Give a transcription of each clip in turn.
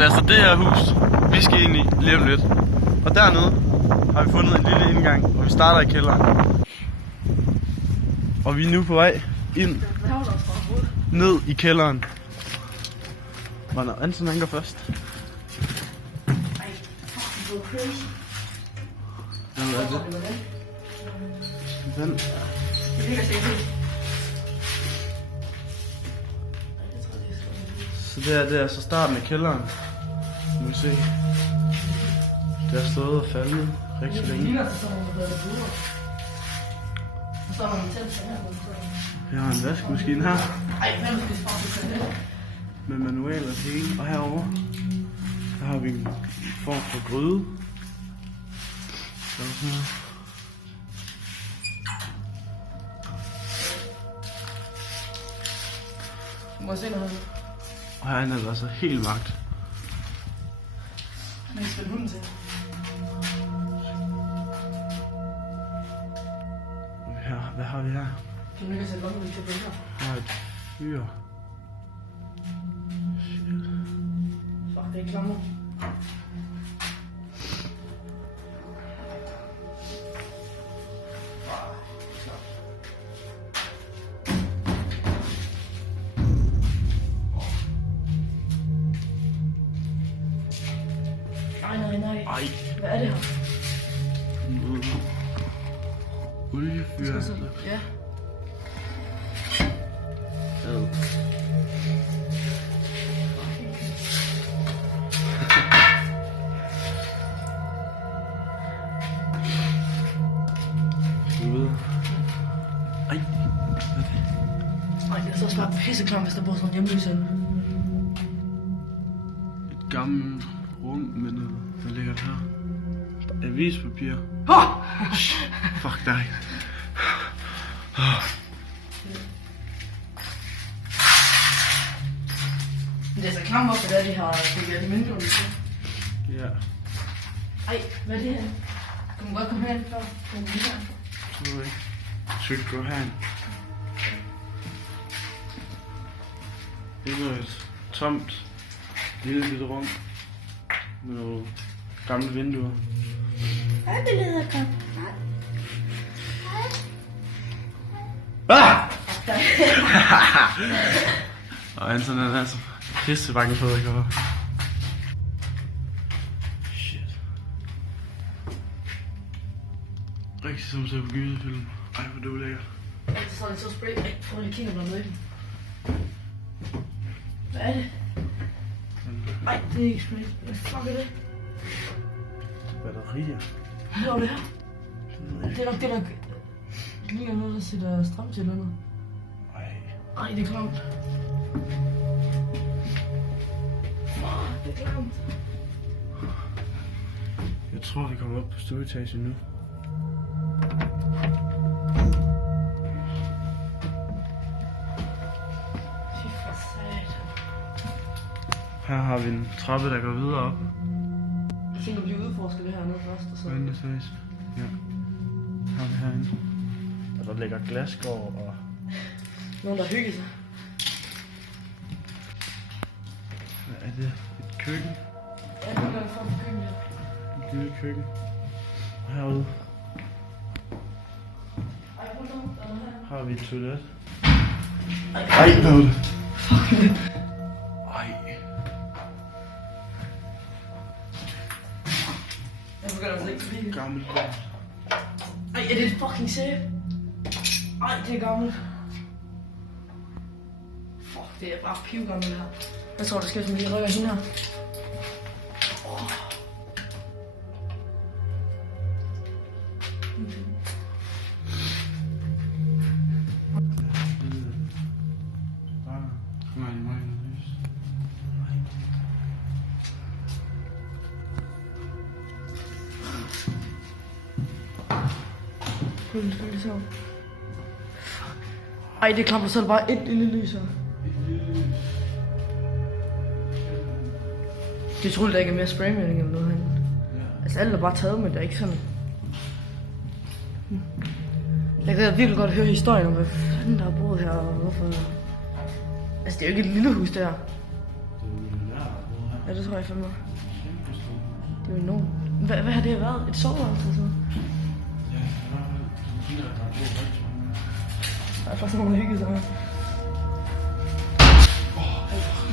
det er altså det her hus, vi skal ind i lige om lidt. Og dernede har vi fundet en lille indgang, og vi starter i kælderen. Og vi er nu på vej ind, ned i kælderen. Og når Anton han går først. Hvad er det? Den. Så det er så starten af kælderen. Nu kan vi se. Det har stået og faldet rigtig længe. Vi har en vaskemaskine her. Med manual og det hele. Og herovre, der har vi en form for gryde. Så sådan her. Du må se noget. Og herinde er det altså helt mørkt. Han har ikke spillet hunden til. Hvad har vi her? Kan du ikke sætte lommen til billeder? Her er et fyr. Shit. Fuck, det er klammer. Nej. Ej. Hvad er det her? Oliefyr. Ja. Ej. Ej, det er så også bare pisseklam, hvis der bor sådan en hjemløs inde. Et gammelt rum med noget. Hvad ligger der her? Avispapir. Fuck dig. Men det er så klam op, hvad de har bygget de vinduer til. Ja. Ej, hvad er det her? Du må godt komme herind før. Kom her. Tror du ikke? Skal vi gå herind? Det er et tomt lille bitte rum med nogle gamle vinduer. Hej, det lyder godt. Ah! Og Anton er altså pisse bange for at gå op. Shit. Rigtig som ser på gydefilm. Ej, hvor det er lækkert. Så er det så spray. Ej, prøv lige at kigge på noget. Hvad er det? Nej, det er ikke spray. Hvad fuck er det? Batterier. Hvad er det her? Det er nok det, der ligner noget, der sætter strøm til eller noget. Ej. Ej, det er klamt. Det er klamt. Jeg tror, vi kommer op på stueetagen nu. Fy for satan. Her har vi en trappe, der går videre op. Jeg tænker, vi udforsker det her nede først. Og så... På anden etage. Ja. Her har vi herinde. Og der ligger glasgård og... Nogen, der hygger sig. Hvad er det? Et køkken? Ja, det er en form for køkken, ja. Et lille køkken. Og herude Ej, prøv at der er her. har vi et toilet. Ej, hvad er det? Ej. jeg begynder altså ikke fordi... Gammel. Ej, er det et fucking sæbe? Ej, det er gammelt. Fuck, det er bare pivgammelt her. Jeg tror, der skal sådan lige rykke hende her. Ej, det er klart, så er der bare et lille lys her. Det troede, der ikke er mere spraymaling eller noget herinde. Ja. Altså, alt er bare taget, men det er ikke sådan... Jeg kan virkelig godt høre historien om, hvad fanden der har boet her, og hvorfor... Altså, det er jo ikke et lille hus, der. Ja, det tror jeg fandme. Kæmpestort. Det er jo enormt. Hvad har det været? Et soveværelse eller sådan noget? Ja, i hvert fald. Det ligner, at der er gået rigtig mange. Der er faktisk nogen, der hygger sig med.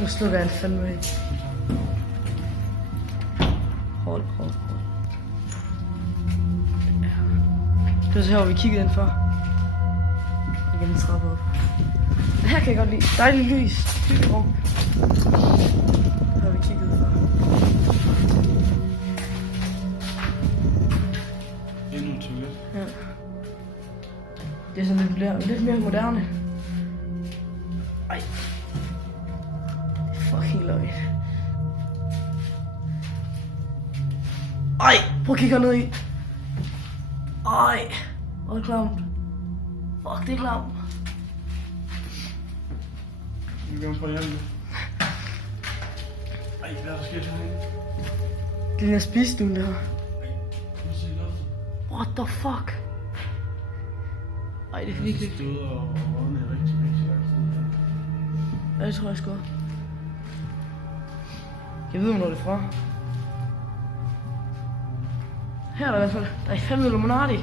Nu slukker jeg en fandme af. Hold. Det var så her, hvor vi kiggede ind for. Igen en trappe op. Det her kan jeg godt lide. Dejligt lys. Hyggeligt rum. Det har vi kigget for. Endnu en toilet. Ja. Det er sådan lidt mere moderne. Ej. Det er fucking løgn. Ej, prøv at kigge herned i. Ej, hvor er det klamt. Fuck, det er klamt. Vi kan prøve at hjælpe. Ej, hvad er der sket herinde? Det ligner spisestuen, det her. Prøv at se loftet. What the fuck? Ej, det er virkelig. Det stod og rådne rigtig lang tid. Ja, det tror jeg sgu. Jeg ved, hvornår det er fra. Her er der i hvert fald. Der er 5 Illuminati.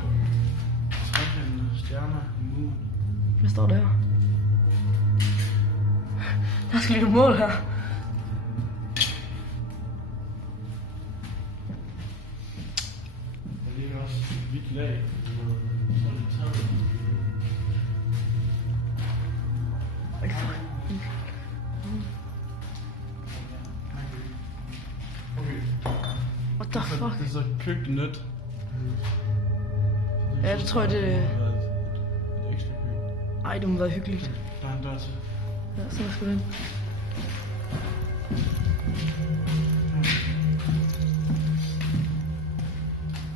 Trækhandene, stjerner, moon. Hvad står der her? Der skal lige et mål her. Der ligger også et hvidt lag. Så er det taget. Ej, fuck. Okay. What the fuck? Det er så køkkenet. Ja, det tror jeg, det... Et ekstra køkken. Ej, det må være hyggeligt. Der er en dør til. Ja, så skal vi ind.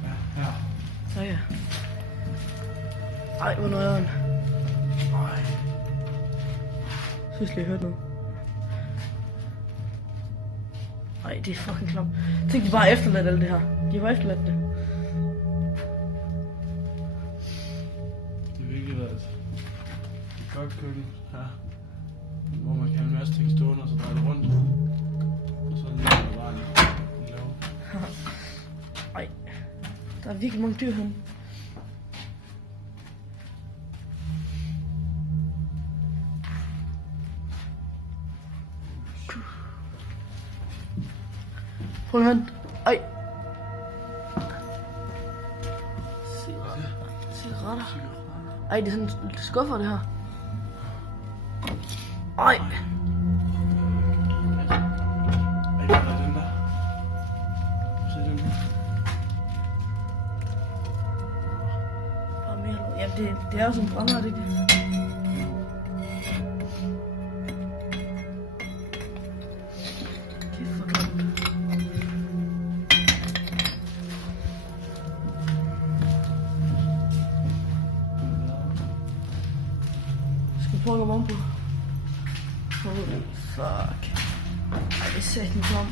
Ja, her. Så ja. Ej, hvor nøjeren. Ej. Synes lige, jeg hørte noget. Ej, det er fucking klamt. Tænk, de bare har efterladt alt det her. De har bare efterladt det. Det har virkelig været et godt køkken her. Hvor man kan have en masse ting stående, og så dreje det rundt. Og så ligger der bare en lave. Ej, der er virkelig mange dyr herinde. Prøv at vente. Ej. Cigaretter. Ej, det er sådan lidt skuffer, det her. Ej. Ej, hvad er den der? Se den der. Bare mere lort. Jamen, det er jo sådan en brænder, det ikke? Kæft, hvor klamt. Skal vi prøve at gå om på? Holy fuck. Ej, det er satan klamt.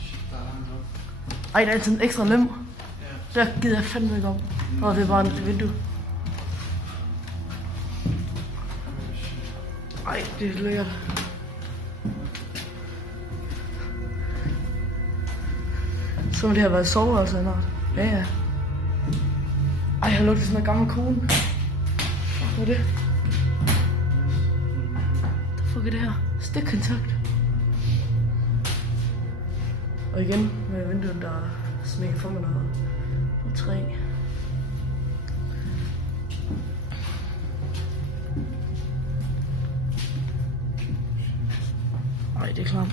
Shit, der er langt op. Ej, der er altid en ekstra lem. Ja. Der gider jeg fandme ikke om. Og det er bare et vindue. Ej, det er lækkert. Så må det have været soveværelse eller noget. Ja, ja. Ej, jeg har lugtet sådan en gammel kone. Hvad er det? Hvad fuck er det her? Stikkontakt. Og igen med vinduet, der smækker for mig noget. Og træ. Ej, det er klamt.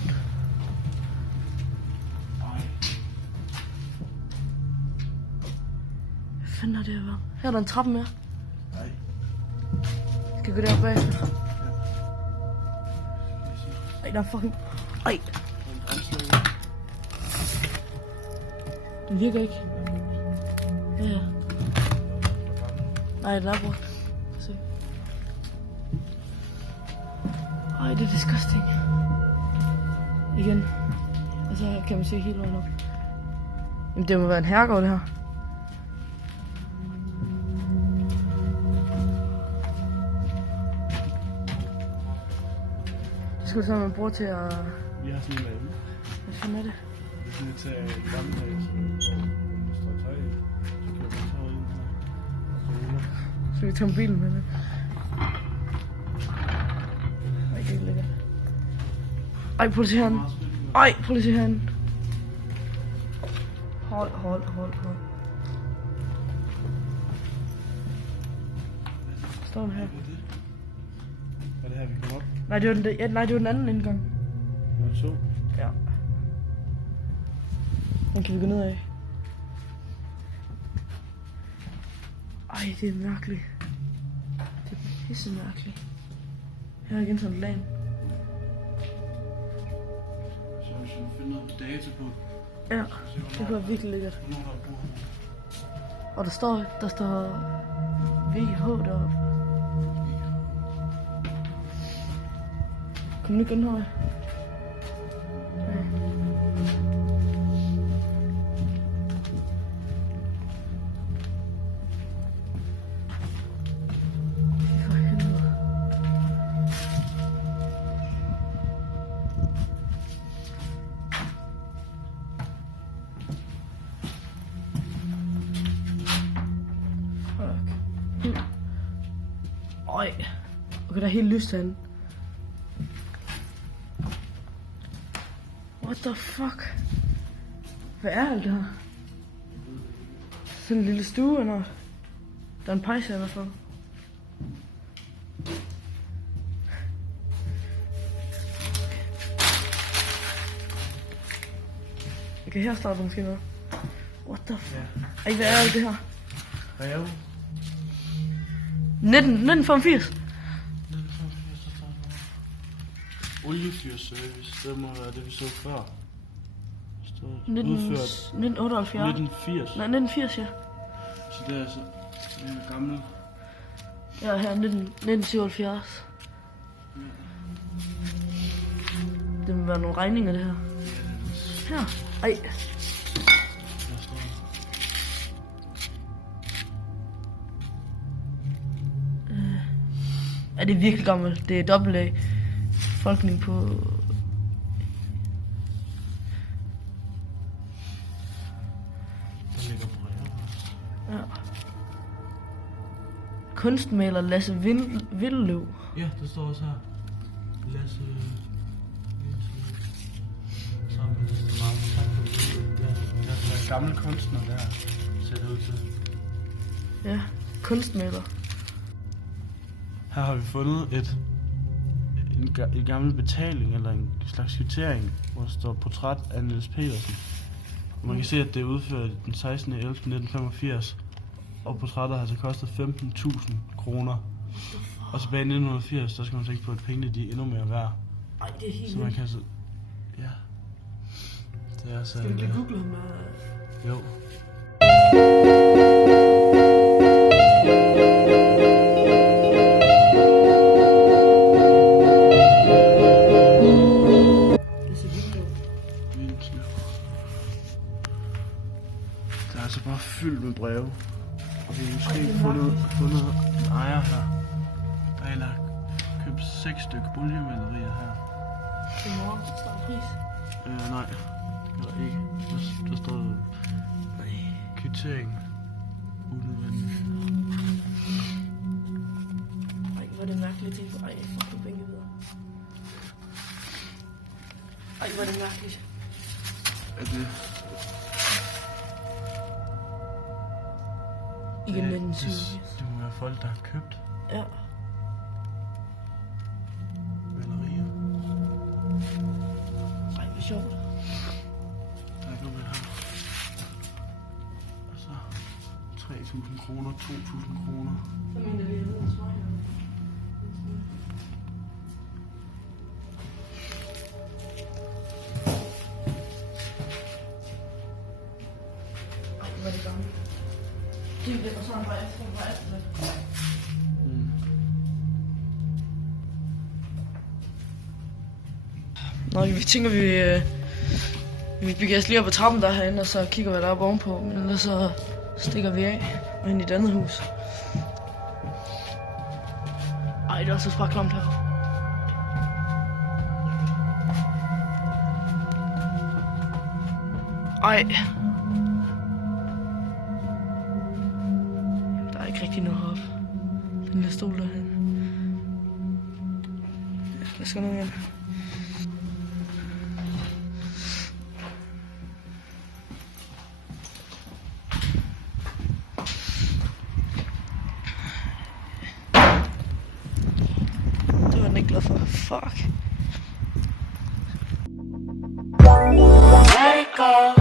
Hvad fanden er det her været? Her er der en trappe mere. Nej. Skal vi gå derop bagefter? Ej, der er fucking... Ej, den virker ikke. Ja, ja. Nej, den er brugt. Se. Ej, det er disgusting. Igen. Og så kan man se helt vejen op. Jamen, det må være en herregård, det her. skal du så man bruger til at... Vi har sådan en derhjemme. Hvad fanden er det? Det er sådan lidt til gammeldags, hvor man står tøj i. Så kører man så ind her. Og så ruller. Så vi tager mobilen med det. Ej, det er lækkert. Ej, prøv at se herinde. Ej, prøv at se herinde. Hold. Står den her? Hvad er det her, vi kommer op? Nej, det var den anden indgang. Nummer 2. Ja. Den kan vi gå ned af. Ej, det er mærkeligt. Det er pisse mærkeligt. Her er igen sådan et lag. Så hvis vi finder noget data på. Ja, det kunne være virkelig lækkert. Hvornår der er brug. Og der står VH deroppe. Kom nu igen her. For helvede. Fuck. Øj. Okay, der er helt lyst herinde. What the fuck? Hvad er alt det her? Sådan en lille stue eller noget. Der er en pejse i hvert fald. Okay, her starter måske noget. What the fuck? Ej, hvad er alt det her? Ræve. 1985. Oliefyrservice, det må være det, vi så før. Udført 1978. 1980. Nej, 1980, ja. Så det er altså en gammel. Ja, her 1977. Det må være nogle regninger, det her. Her. Ej. Er det virkelig gammelt? Det er dobbelt A. Folkening på... Der ligger breve. Ja. Kunstmaler Lasse Villeløv. Ja, det står også her. Lasse... Sammen med der er en gammel kunstner der, ser det ud til. Ja, kunstmaler. Her har vi fundet en gammel betaling, eller en slags kvittering, hvor der står portræt af Niels Petersen. Og man kan se, at det er udført den 16.11.1985, og portrættet har altså kostet 15.000 kroner. Og tilbage i 1980, der skal man tænke på, at pengene de er endnu mere værd. Ej, det er helt Så man kan så... Ja. Det er så... Skal vi lige google ham? Jo. Det er altså bare fyldt med breve. Og vi har måske fundet en ejer her. Der er købt 6 stykker oliemalerier her. Det er morgen, så står der pris. Nej, det gør der ikke. Der står kvittering. Unødvendigt. Ej, hvor er det mærkeligt ting. Ej, jeg får ikke bænke videre. Ej, hvor er det mærkeligt. Er det... Igen 1980. Det må være folk, der har købt Ja. malerier. Ej, hvor sjovt. Der er noget her. Og så 3.000 kroner, 2.000 kroner. Så mener vi, at det er smøg. Ej, hvor er det gammelt. Det og så han bare efter det. Nå, vi tænker, vi bygger os lige op på trappen der herinde, og så kigger vi der op ovenpå, men ellers så stikker vi af og ind i et andet hus. Ej, det er også bare klamt her. Ej. Der er ikke rigtig noget heroppe. Den der stol derhen. Ja, lad os gå ned igen. Det var den ikke glad for. Fuck. Let it go.